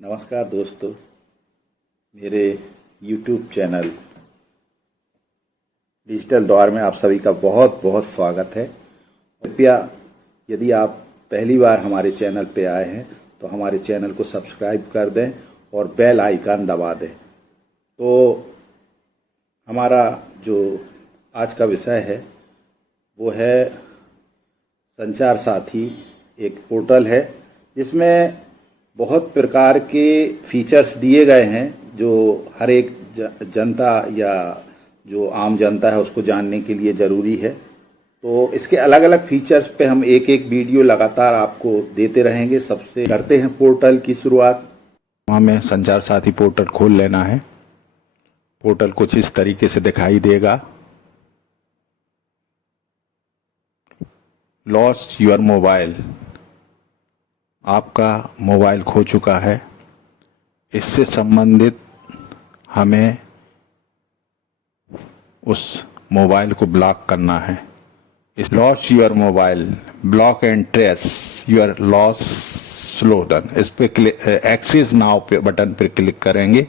नमस्कार दोस्तों, मेरे YouTube चैनल डिजिटल दौर में आप सभी का बहुत बहुत स्वागत है। कृपया यदि आप पहली बार हमारे चैनल पे आए हैं तो हमारे चैनल को सब्सक्राइब कर दें और बेल आइकन दबा दें। तो हमारा जो आज का विषय है वो है संचार साथी। एक पोर्टल है जिसमें बहुत प्रकार के फीचर्स दिए गए हैं जो हर एक जनता या जो आम जनता है उसको जानने के लिए ज़रूरी है। तो इसके अलग अलग फीचर्स पे हम एक एक वीडियो लगातार आपको देते रहेंगे। सबसे करते हैं पोर्टल की शुरुआत। हमें संचार साथी पोर्टल खोल लेना है। पोर्टल कुछ इस तरीके से दिखाई देगा। लॉस्ट योर मोबाइल, आपका मोबाइल खो चुका है। इससे संबंधित हमें उस मोबाइल को ब्लॉक करना है। इस lost your mobile, block and trace your loss slogan, इस पे एक्सेस नाउ पे बटन पर क्लिक करेंगे।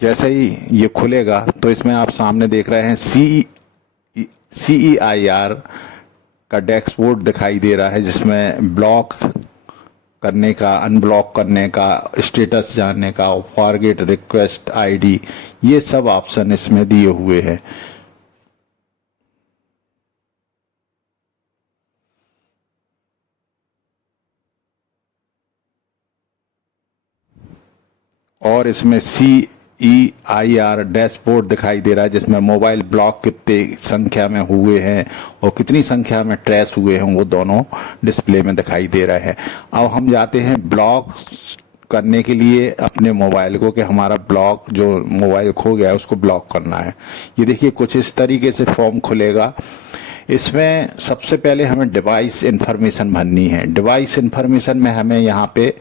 जैसे ही ये खुलेगा तो इसमें आप सामने देख रहे हैं CEIR का डैशबोर्ड दिखाई दे रहा है, जिसमें ब्लॉक करने का, अनब्लॉक करने का, स्टेटस जानने का, फॉरगेट रिक्वेस्ट आईडी, ये सब ऑप्शन इसमें दिए हुए हैं। और इसमें CEIR डैशबोर्ड दिखाई दे रहा है, जिसमें मोबाइल ब्लॉक कितने संख्या में हुए हैं और कितनी संख्या में ट्रेस हुए हैं वो दोनों डिस्प्ले में दिखाई दे रहे हैं। अब हम जाते हैं ब्लॉक करने के लिए अपने मोबाइल को, कि हमारा ब्लॉक जो मोबाइल खो गया है उसको ब्लॉक करना है। ये देखिए कुछ इस तरीके से फॉर्म खुलेगा। इसमें सबसे पहले हमें डिवाइस इंफॉर्मेशन भरनी है। डिवाइस इंफॉर्मेशन में हमें यहाँ पे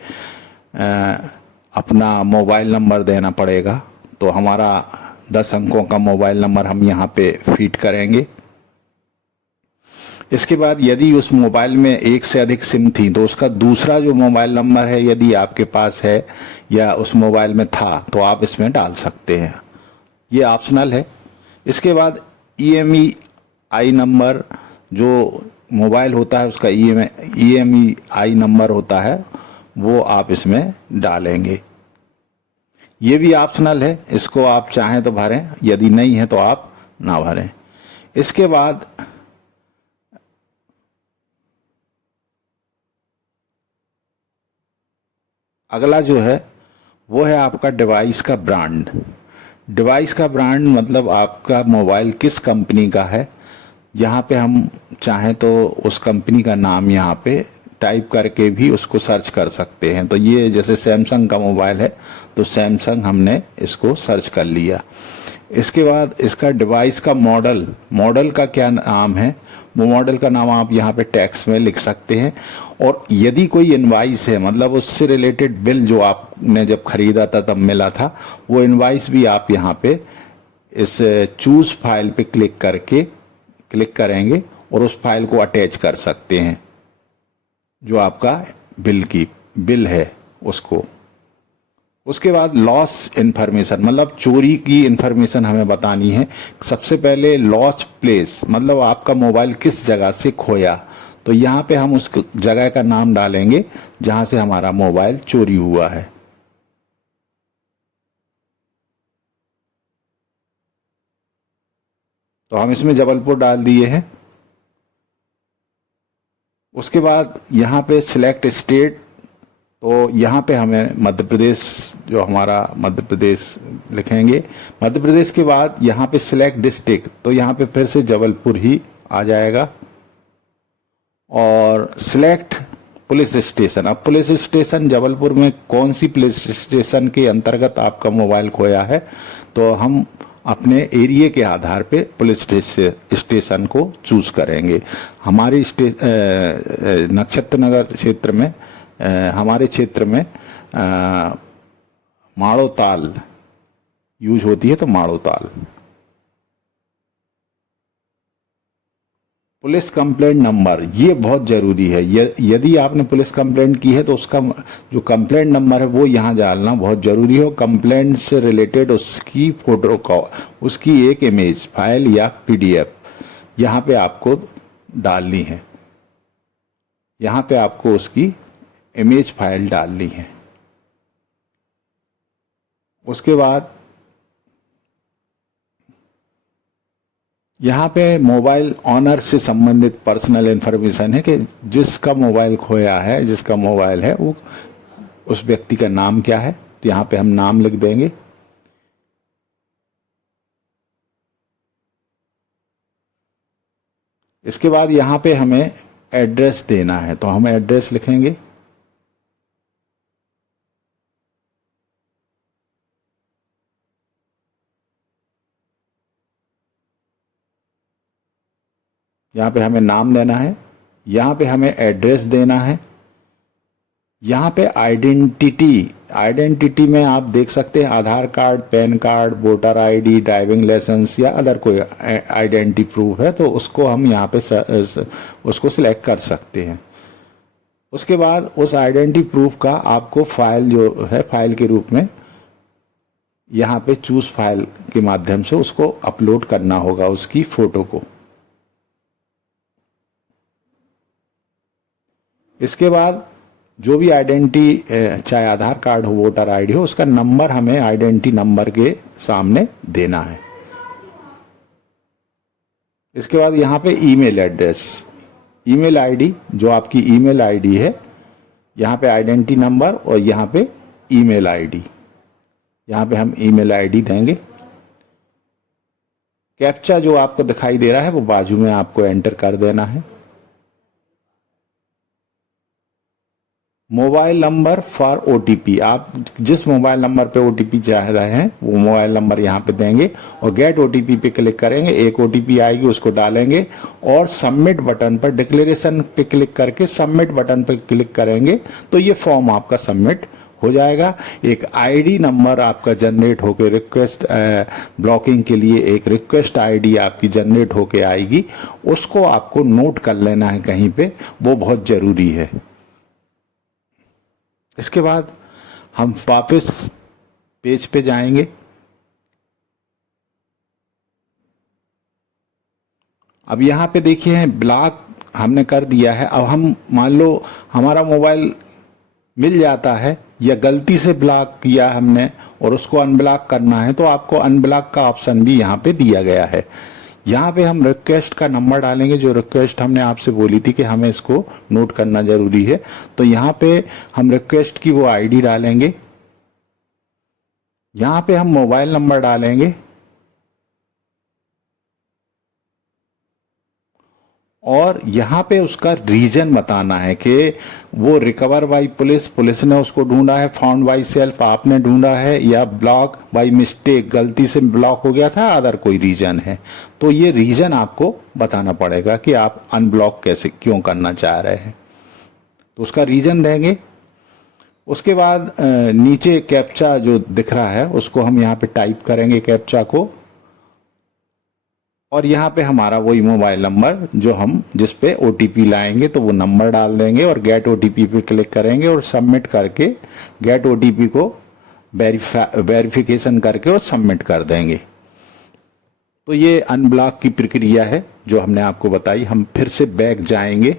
अपना मोबाइल नंबर देना पड़ेगा। तो हमारा 10 अंकों का मोबाइल नंबर हम यहाँ पे फीड करेंगे। इसके बाद यदि उस मोबाइल में एक से अधिक सिम थी तो उसका दूसरा जो मोबाइल नंबर है यदि आपके पास है या उस मोबाइल में था तो आप इसमें डाल सकते हैं, ये ऑप्शनल है। इसके बाद EMEI नंबर, जो मोबाइल होता है उसका EMEI नंबर होता है, वो आप इसमें डालेंगे। ये भी ऑप्शनल है, इसको आप चाहें तो भरें, यदि नहीं है तो आप ना भरें। इसके बाद अगला जो है वो है आपका डिवाइस का ब्रांड। डिवाइस का ब्रांड मतलब आपका मोबाइल किस कंपनी का है। यहाँ पे हम चाहें तो उस कंपनी का नाम यहाँ पे टाइप करके भी उसको सर्च कर सकते हैं। तो ये जैसे सैमसंग का मोबाइल है तो सैमसंग हमने इसको सर्च कर लिया। इसके बाद इसका डिवाइस का मॉडल का क्या नाम है, वो मॉडल का नाम आप यहाँ पे टेक्स्ट में लिख सकते हैं। और यदि कोई इनवाइस है, मतलब उससे रिलेटेड बिल जो आपने जब खरीदा था तब मिला था, वो इनवाइस भी आप यहाँ पे इस चूज फाइल पे क्लिक करेंगे और उस फाइल को अटैच कर सकते हैं, जो आपका बिल है उसको। उसके बाद लॉस इन्फॉर्मेशन, मतलब चोरी की इन्फॉर्मेशन हमें बतानी है। सबसे पहले लॉस प्लेस, मतलब आपका मोबाइल किस जगह से खोया। तो यहाँ पे हम उस जगह का नाम डालेंगे जहां से हमारा मोबाइल चोरी हुआ है। तो हम इसमें जबलपुर डाल दिए हैं। उसके बाद यहाँ पे सिलेक्ट स्टेट, तो यहाँ पे हमें मध्य प्रदेश, जो हमारा मध्य प्रदेश लिखेंगे। मध्य प्रदेश के बाद यहाँ पे सिलेक्ट डिस्ट्रिक्ट, तो यहाँ पे फिर से जबलपुर ही आ जाएगा। और सिलेक्ट पुलिस स्टेशन, अब पुलिस स्टेशन जबलपुर में कौन सी पुलिस स्टेशन के अंतर्गत आपका मोबाइल खोया है, तो हम अपने एरिया के आधार पे पुलिस स्टेशन को चूज करेंगे। हमारी नक्षत्र नगर क्षेत्र में, हमारे क्षेत्र में माड़ोताल यूज होती है, तो माड़ोताल। पुलिस कंप्लेंट नंबर, ये बहुत जरूरी है। यदि आपने पुलिस कंप्लेंट की है तो उसका जो कंप्लेंट नंबर है वो यहाँ डालना बहुत जरूरी है। कंप्लेंट से रिलेटेड उसकी फोटो का, उसकी एक इमेज फाइल या पीडीएफ यहाँ पे आपको डालनी है। यहाँ पे आपको उसकी इमेज फाइल डालनी है। उसके बाद यहाँ पे मोबाइल ऑनर से संबंधित पर्सनल इंफॉर्मेशन है कि जिसका मोबाइल खोया है, जिसका मोबाइल है, वो उस व्यक्ति का नाम क्या है, तो यहाँ पे हम नाम लिख देंगे। इसके बाद यहाँ पे हमें एड्रेस देना है, तो हम एड्रेस लिखेंगे। यहाँ पे हमें नाम देना है, यहाँ पे हमें एड्रेस देना है। यहाँ पे आइडेंटिटी में आप देख सकते हैं Aadhaar card, PAN card, voter ID, driving licence या अदर कोई आइडेंटिटी प्रूफ है तो उसको हम यहाँ पे उसको सिलेक्ट कर सकते हैं। उसके बाद उस आइडेंटिटी प्रूफ का आपको फाइल जो है, फाइल के रूप में यहाँ पे चूज फाइल के माध्यम से उसको अपलोड करना होगा, उसकी फोटो को। इसके बाद जो भी आइडेंटिटी, चाहे आधार कार्ड हो, वोटर आईडी हो, उसका नंबर हमें आइडेंटिटी नंबर के सामने देना है। इसके बाद यहाँ पे ईमेल एड्रेस, ईमेल आईडी, जो आपकी ईमेल आईडी है, यहाँ पे आइडेंटिटी नंबर और यहाँ पे ईमेल आईडी, यहाँ पे हम ईमेल आईडी देंगे। कैप्चा जो आपको दिखाई दे रहा है वो बाजू में आपको एंटर कर देना है। मोबाइल नंबर फॉर ओटीपी, आप जिस मोबाइल नंबर पे ओटीपी चाह रहे हैं वो मोबाइल नंबर यहाँ पे देंगे और गेट ओटीपी पे क्लिक करेंगे। एक ओटीपी आएगी, उसको डालेंगे और सबमिट बटन पर, डिक्लेरेशन पे क्लिक करके सबमिट बटन पे क्लिक करेंगे तो ये फॉर्म आपका सबमिट हो जाएगा। एक आईडी नंबर आपका जनरेट होकर रिक्वेस्ट ब्लॉकिंग के लिए एक रिक्वेस्ट आईडी आपकी जनरेट होके आएगी, उसको आपको नोट कर लेना है कहीं पे, वो बहुत जरूरी है। इसके बाद हम वापस पेज पे जाएंगे। अब यहाँ पे देखिए ब्लॉक हमने कर दिया है। अब हम मान लो हमारा मोबाइल मिल जाता है या गलती से ब्लॉक किया हमने और उसको अनब्लॉक करना है तो आपको अनब्लॉक का ऑप्शन भी यहाँ पे दिया गया है। यहाँ पे हम रिक्वेस्ट का नंबर डालेंगे, जो रिक्वेस्ट हमने आपसे बोली थी कि हमें इसको नोट करना जरूरी है, तो यहाँ पे हम रिक्वेस्ट की वो आईडी डालेंगे। यहाँ पे हम मोबाइल नंबर डालेंगे और यहाँ पे उसका रीजन बताना है कि वो रिकवर बाई पुलिस, पुलिस ने उसको ढूंढा है, फाउंड बाई सेल्फ आपने ढूंढा है, या ब्लॉक बाई मिस्टेक गलती से ब्लॉक हो गया था, अदर कोई रीजन है। तो ये रीजन आपको बताना पड़ेगा कि आप अनब्लॉक कैसे क्यों करना चाह रहे हैं, तो उसका रीजन देंगे। उसके बाद नीचे कैप्चा जो दिख रहा है उसको हम यहाँ पे टाइप करेंगे कैप्चा को, और यहाँ पे हमारा वही मोबाइल नंबर जो हम जिस पे ओटीपी लाएंगे तो वो नंबर डाल देंगे और गेट ओटीपी पे क्लिक करेंगे और सबमिट करके गेट ओटीपी को वेरिफिकेशन करके और सबमिट कर देंगे। तो ये अनब्लॉक की प्रक्रिया है जो हमने आपको बताई। हम फिर से बैक जाएंगे।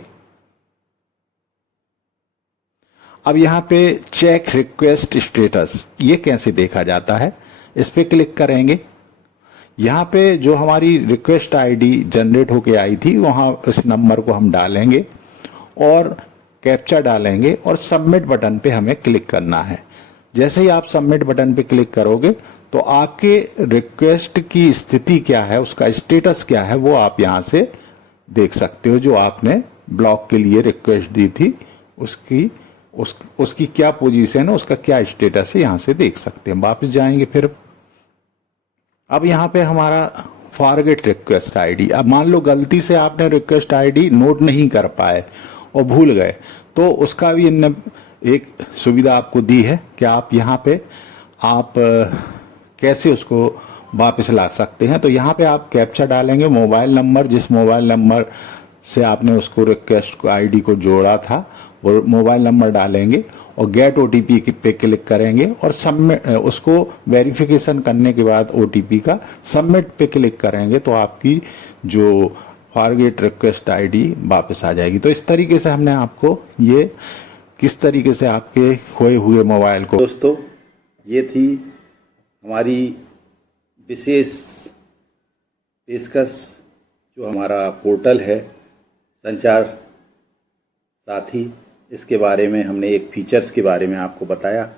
अब यहाँ पे चेक रिक्वेस्ट स्टेटस, ये कैसे देखा जाता है, इस पे क्लिक करेंगे। यहाँ पे जो हमारी रिक्वेस्ट आईडी जनरेट होके आई थी वहां इस नंबर को हम डालेंगे और कैप्चा डालेंगे और सबमिट बटन पे हमें क्लिक करना है। जैसे ही आप सबमिट बटन पे क्लिक करोगे तो आपके रिक्वेस्ट की स्थिति क्या है, उसका स्टेटस क्या है, वो आप यहाँ से देख सकते हो। जो आपने ब्लॉक के लिए रिक्वेस्ट दी थी उसकी क्या पोजीशन है, उसका क्या स्टेटस है, यहाँ से देख सकते हैं। वापस जाएंगे फिर। अब यहाँ पे हमारा फॉरगेट रिक्वेस्ट आईडी, अब मान लो गलती से आपने रिक्वेस्ट आईडी नोट नहीं कर पाए और भूल गए, तो उसका भी इनने एक सुविधा आपको दी है कि आप यहाँ पे आप कैसे उसको वापस ला सकते हैं। तो यहाँ पे आप कैप्चा डालेंगे, मोबाइल नंबर, जिस मोबाइल नंबर से आपने उसको रिक्वेस्ट आईडी को जोड़ा था, वो मोबाइल नंबर डालेंगे और गेट ओटीपी पे क्लिक करेंगे और सबमिट, उसको वेरिफिकेशन करने के बाद ओटीपी का सबमिट पे क्लिक करेंगे तो आपकी जो फॉरगेट रिक्वेस्ट आईडी वापस आ जाएगी। तो इस तरीके से हमने आपको ये किस तरीके से आपके खोए हुए मोबाइल को। दोस्तों, ये थी हमारी विशेष पेशकश, जो हमारा पोर्टल है संचार साथी, इसके बारे में हमने एक फीचर्स के बारे में आपको बताया।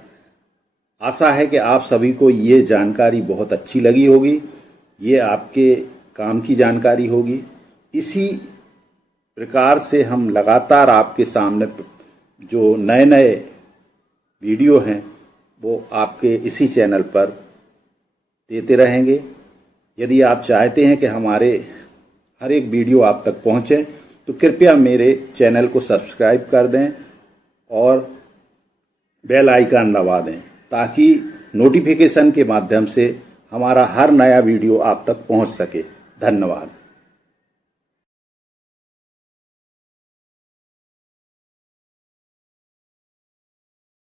आशा है कि आप सभी को ये जानकारी बहुत अच्छी लगी होगी, ये आपके काम की जानकारी होगी। इसी प्रकार से हम लगातार आपके सामने जो नए नए वीडियो हैं वो आपके इसी चैनल पर देते रहेंगे। यदि आप चाहते हैं कि हमारे हर एक वीडियो आप तक पहुंचे तो कृपया मेरे चैनल को सब्सक्राइब कर दें और बेल आइकन दबा दें, ताकि नोटिफिकेशन के माध्यम से हमारा हर नया वीडियो आप तक पहुंच सके। धन्यवाद।